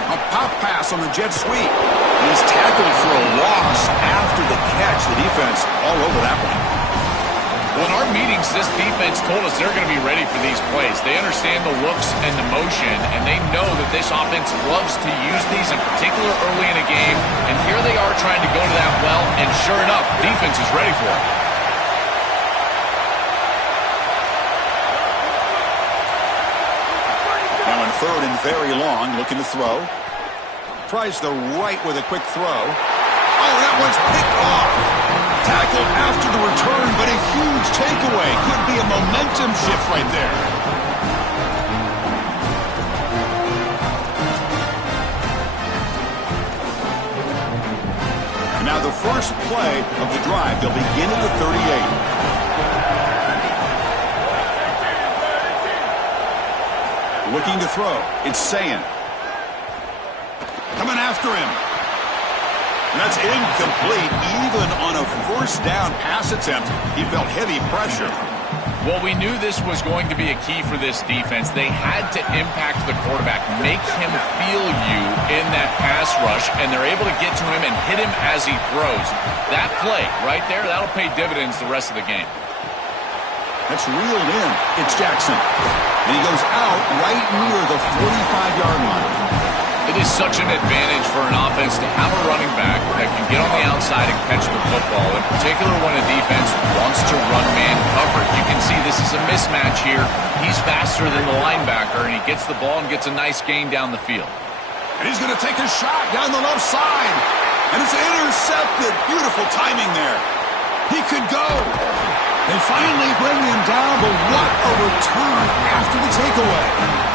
A pop pass on the jet sweep. He's tackled for a loss after the catch. The defense all over that one. Well, in our meetings, this defense told us they're going to be ready for these plays. They understand the looks and the motion, and they know that this offense loves to use these, in particular early in a game. And here they are trying to go to that well, and sure enough, defense is ready for it. Now on 3rd and very long, looking to throw. Tries the right with a quick throw. Oh, that one's picked off. Tackled after the return, but a huge takeaway. Could be a momentum shift right there. And now the first play of the drive. They'll begin at the 38. Looking to throw. It's Sayin. Coming after him. And that's incomplete. Even on a 1st down pass attempt, he felt heavy pressure. Well, we knew this was going to be a key for this defense. They had to impact the quarterback, make him feel you in that pass rush, and they're able to get to him and hit him as he throws. That play right there, that'll pay dividends the rest of the game. That's reeled in. It's Jackson. And he goes out right near the 45-yard line. It is such an advantage for an offense to have a running back that can get on the outside and catch the football, in particular when a defense wants to run man coverage. You can see this is a mismatch here. He's faster than the linebacker, and he gets the ball and gets a nice gain down the field. And he's going to take a shot down the left side. And it's intercepted. Beautiful timing there. He could go. They finally bring him down, but what a return after the takeaway.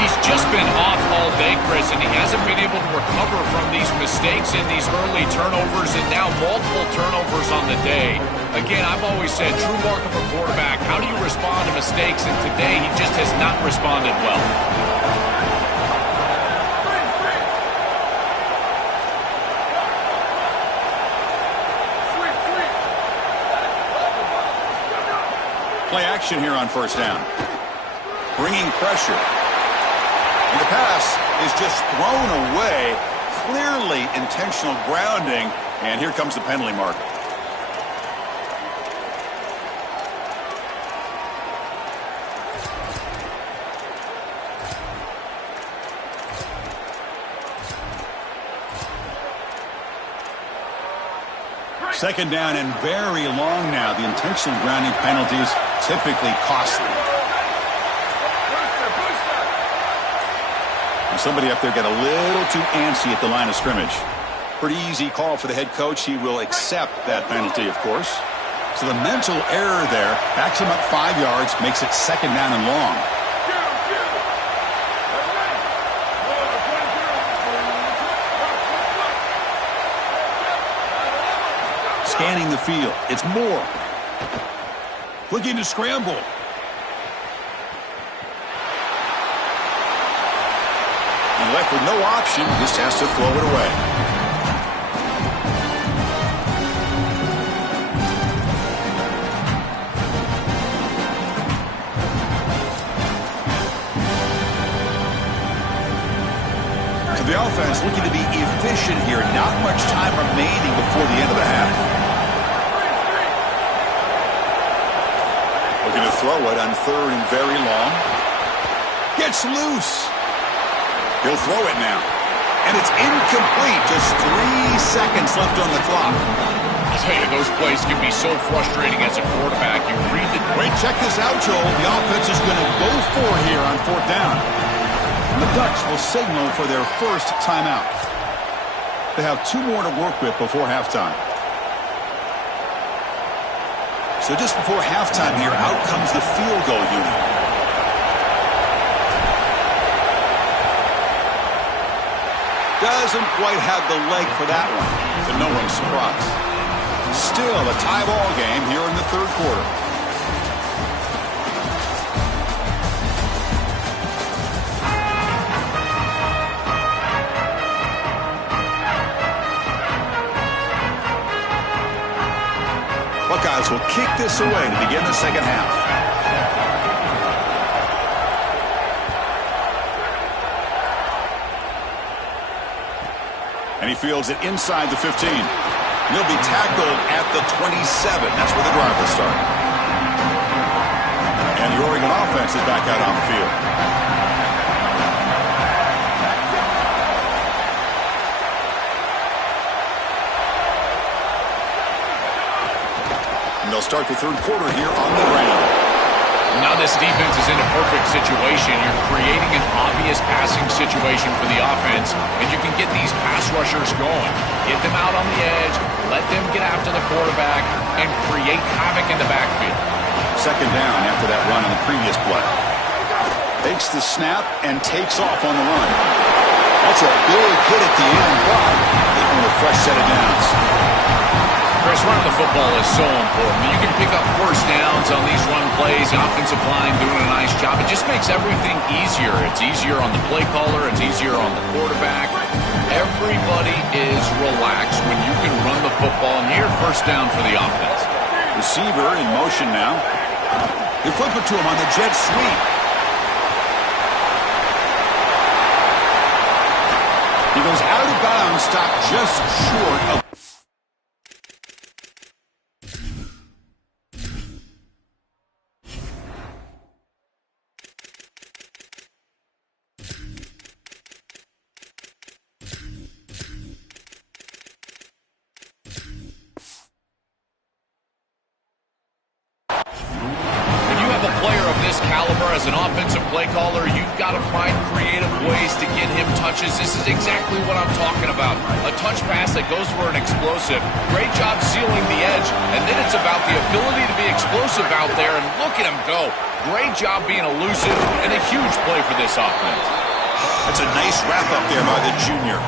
He's just been off all day, Chris, and he hasn't been able to recover from these mistakes in these early turnovers and now multiple turnovers on the day. Again, I've always said, true mark of a quarterback, how do you respond to mistakes? And today, he just has not responded well. Play action here on 1st down. Bringing pressure. And the pass is just thrown away. Clearly intentional grounding. And here comes the penalty marker. Second down and very long now. The intentional grounding penalties typically costly. Somebody up there got a little too antsy at the line of scrimmage. Pretty easy call for the head coach. He will accept that penalty, of course. So the mental error there backs him up 5 yards, makes it 2nd down and long. Scanning the field. It's Moore. Looking to scramble. And left with no option, just has to throw it away. So the offense looking to be efficient here. Not much time remaining before the end of the half. Looking to throw it on 3rd and very long. Gets loose. He'll throw it now. And it's incomplete. Just 3 seconds left on the clock. tell you, those plays can be so frustrating as a quarterback. You read the... Wait, check this out, Joel. The offense is going to go for here on 4th down. And the Ducks will signal for their first timeout. They have 2 more to work with before halftime. So just before halftime here, out comes the field goal unit. Doesn't quite have the leg for that one, to no one's surprise. Still a tie ball game here in the 3rd quarter. Buckeyes will kick this away to begin the second half. And he fields it inside the 15. He'll be tackled at the 27. That's where the drive will start. And the Oregon offense is back out on the field. And they'll start the 3rd quarter here on the ground. Now this defense is in a perfect situation. You're creating an obvious passing situation for the offense, and you can get these pass rushers going. Get them out on the edge, let them get after the quarterback, and create havoc in the backfield. 2nd down after that run on the previous play. Takes the snap and takes off on the run. That's a big hit at the end, but they earn a fresh set of downs. Chris, running the football is so important. You can pick up 1st downs on these run plays. The offensive line doing a nice job. It just makes everything easier. It's easier on the play caller. It's easier on the quarterback. Everybody is relaxed when you can run the football. And here, 1st down for the offense. Receiver in motion now. They flip it to him on the jet sweep. He goes out of bounds, stopped just short of... As an offensive play caller, you've got to find creative ways to get him touches. This is exactly what I'm talking about. A touch pass that goes for an explosive. Great job sealing the edge. And then it's about the ability to be explosive out there. And look at him go. Great job being elusive and a huge play for this offense. That's a nice wrap up there by the junior.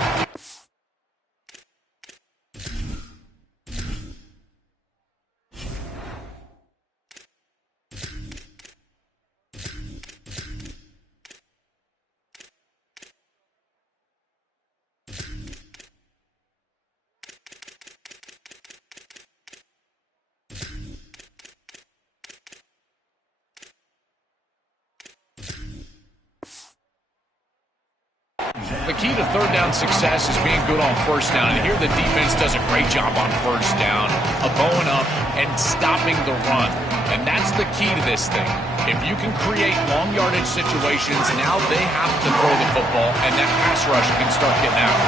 The key to 3rd down success is being good on 1st down. And here the defense does a great job on 1st down of bowing up and stopping the run. And that's the key to this thing. If you can create long yardage situations, now they have to throw the football, and that pass rush can start getting out.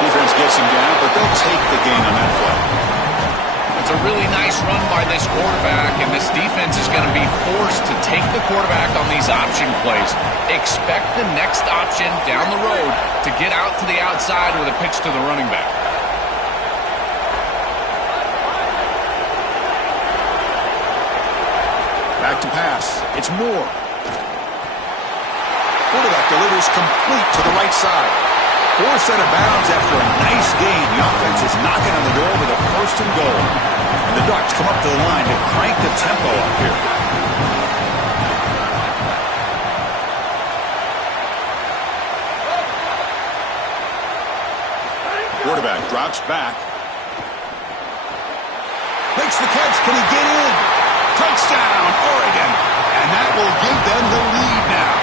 Defense gets him down, but they'll take the gain on that play. It's a really nice run by this quarterback, and this defense is going to be forced to take the quarterback on these option plays. Expect the next option down the road to get out to the outside with a pitch to the running back. Back to pass. It's Moore. Quarterback delivers complete to the right side. Forced out of bounds after a nice gain. The offense is knocking on the door with a 1st and goal. And the Ducks come up to the line to crank the tempo up here. Quarterback drops back. Makes the catch. Can he get in? Touchdown, Oregon. And that will give them the lead now.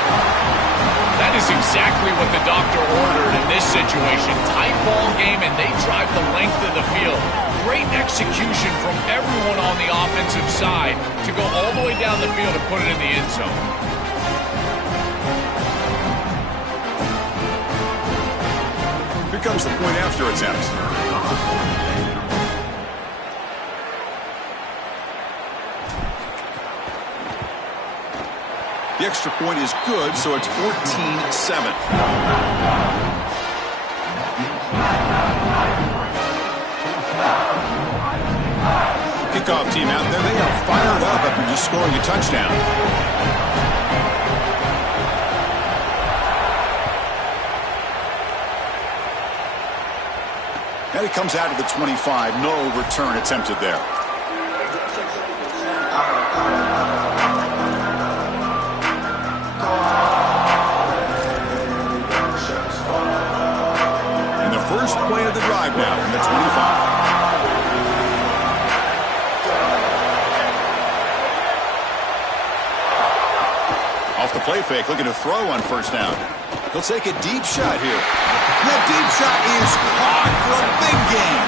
That is exactly what the doctor ordered in this situation. Tight ball game, and they drive the length of the field. Great execution from everyone on the offensive side to go all the way down the field and put it in the end zone. comes the point after attempt. The extra point is good, so it's 14-7. Kickoff team out there, they are fired up after just scoring a touchdown. And it comes out to the 25. No return attempted there. And the first play of the drive now from the 25. Off the play fake, looking to throw on first down. He'll take a deep shot here. That deep shot is caught for a big gain.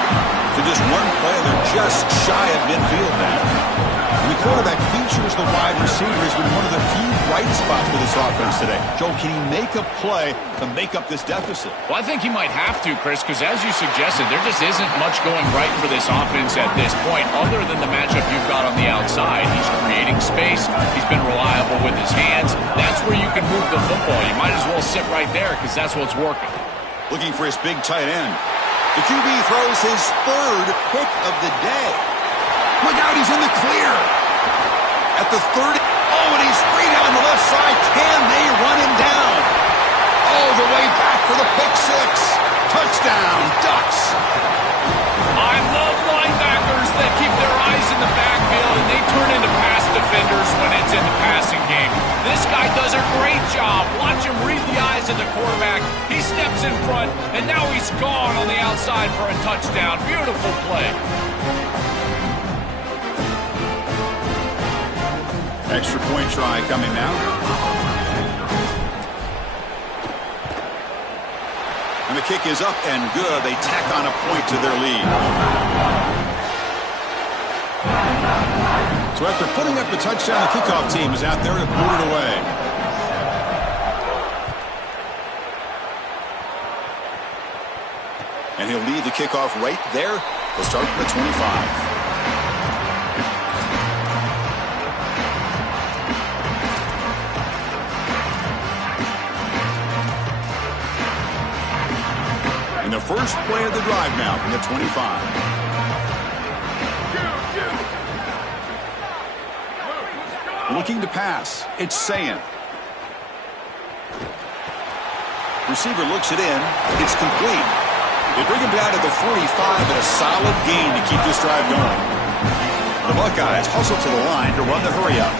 So just one play, they're just shy of midfield now. And the quarterback features the wide receiver has been one of the few bright spots for this offense today. Joe, can he make a play to make up this deficit? Well, I think he might have to, Chris, because as you suggested, there just isn't much going right for this offense at this point, other than the matchup you've got on the outside. He's creating space. He's been reliable with his hands. That's where you can move the football. You might as well sit right there because that's what's working. Looking for his big tight end. The QB throws his third pick of the day. Look out, he's in the clear. At the 30. Oh, and he's free down the left side. Can they run him down? All the way back for the pick six. Touchdown, Ducks. I love linebackers that keep their eyes in the backfield and they turn into pass defenders when it's in the passing game. This guy does a great job. Watch him read the eyes of the quarterback. He steps in front, and now he's gone on the outside for a touchdown. Beautiful play. Extra point try coming now. And the kick is up and good. They tack on a point to their lead. So after putting up the touchdown, the kickoff team is out there to boot it away. And he'll lead the kickoff right there. He'll start from the 25. And the first play of the drive now from the 25. Looking to pass. It's Sayin. Receiver looks it in. It's complete. They bring him down to the 45 and a solid gain to keep this drive going. The Buckeyes hustle to the line to run the hurry up.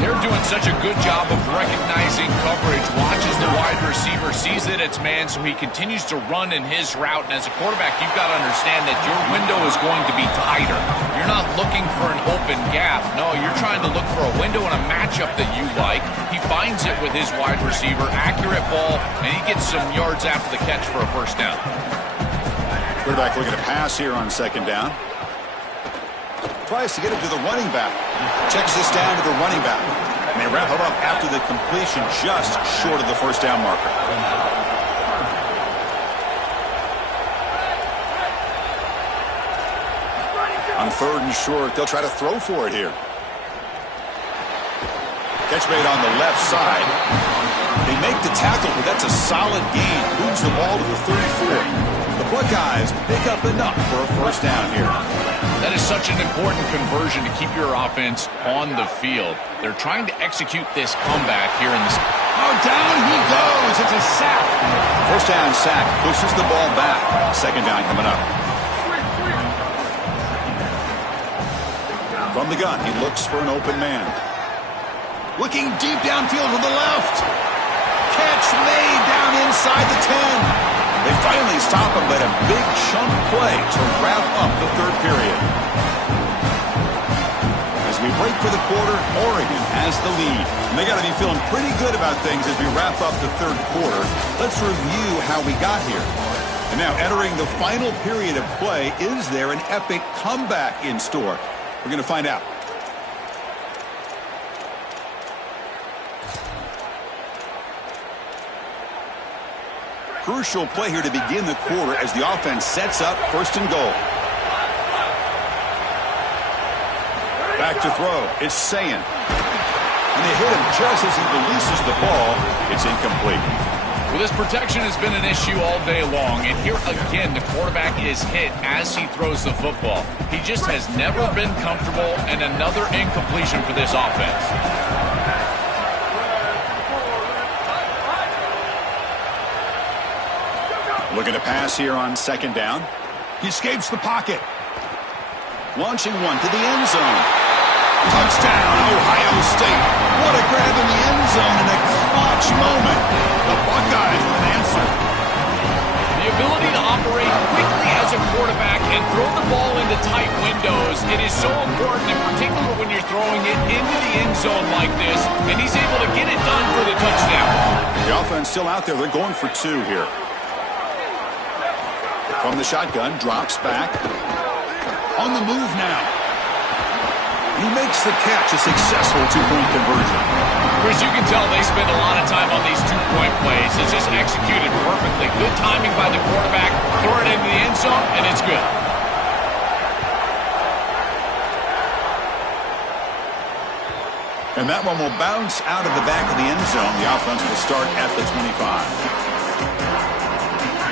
They're doing such a good job of recognizing coverage. Watches the wide receiver, sees that it's man, so he continues to run in his route. And as a quarterback, you've got to understand that your window is going to be tighter. You're not looking for an open gap. No, you're trying to look for a window and a matchup that you like. He finds it with his wide receiver, accurate ball, and he gets some yards after the catch for a first down. Quarterback looking to pass here on second down. Tries to get it to the running back. Checks this down to the running back. And they wrap him up after the completion just short of the first down marker. On third and short, they'll try to throw for it here. Catch made on the left side. They make the tackle, but that's a solid gain. Moves the ball to the 34. The Buckeyes pick up enough for a first down here. That is such an important conversion to keep your offense on the field. They're trying to execute this comeback here in this. Oh, down he goes. It's a sack. First down sack. Pushes the ball back. Second down coming up. From the gun, he looks for an open man. Looking deep downfield to the left. Catch made down inside the 10. They finally stop him, but a big chunk play to wrap up the third period. As we break for the quarter, Oregon has the lead. And they got to be feeling pretty good about things as we wrap up the third quarter. Let's review how we got here. And now entering the final period of play, is there an epic comeback in store? We're going to find out. Crucial play here to begin the quarter as the offense sets up first and goal. Back to throw. It's Sayin. And they hit him just as he releases the ball. It's incomplete. Well, this protection has been an issue all day long, and here again, the quarterback is hit as he throws the football. He just has never been comfortable, and another incompletion for this offense. Looking to pass here on second down. He escapes the pocket. Launching one to the end zone. Touchdown, Ohio State. What a grab in the end zone in a clutch moment. The Buckeyes with an answer. The ability to operate quickly as a quarterback and throw the ball into tight windows, it is so important, in particular when you're throwing it into the end zone like this, and he's able to get it done for the touchdown. The offense still out there. They're going for two here. From the shotgun, drops back. On the move now. He makes the catch, a successful two-point conversion. Chris, you can tell they spend a lot of time on these two-point plays. It's just executed perfectly. Good timing by the quarterback. Throw it into the end zone, and it's good. And that one will bounce out of the back of the end zone. The offense will start at the 25.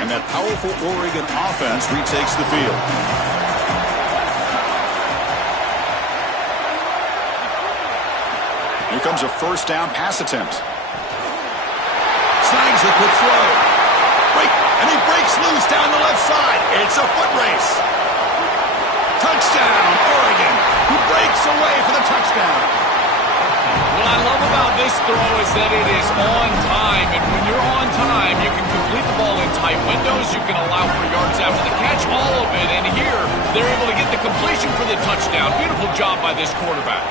And that powerful Oregon offense retakes the field. Here comes a first down pass attempt. Snags the quick throw. And he breaks loose down the left side. It's a foot race. Touchdown, Oregon. He breaks away for the touchdown. What I love about this throw is that it is on time, and when you're on time, you can complete the ball in tight windows, you can allow for yards after the catch, all of it, and here, they're able to get the completion for the touchdown. Beautiful job by this quarterback.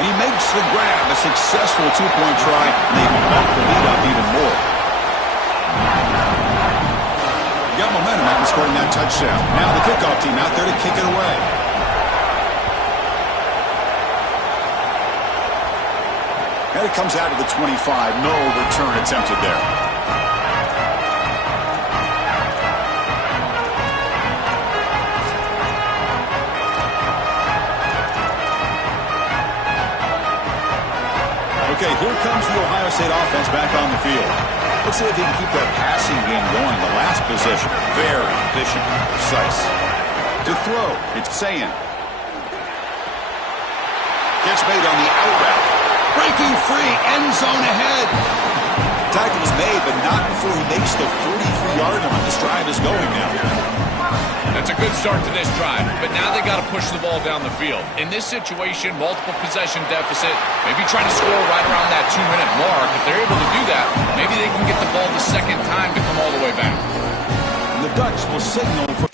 He makes the grab, a successful two-point try, and they bump the lead up even more. Got momentum after scoring that touchdown. Now the kickoff team out there to kick it away. And it comes out of the 25. No return attempted there. Okay, here comes the Ohio State offense back on the field. Let's see if he can keep that passing game going in the last possession. Very efficient, precise. To throw, it's Sayin. Catch made on the out route. Breaking free, end zone ahead. Tackle is made, but not before he makes the 33-yard line. This drive is going now. That's a good start to this drive, but now they got to push the ball down the field. In this situation, multiple possession deficit, maybe trying to score right around that 2-minute mark. If they're able to do that, maybe they can get the ball the second time to come all the way back. And the Ducks will signal for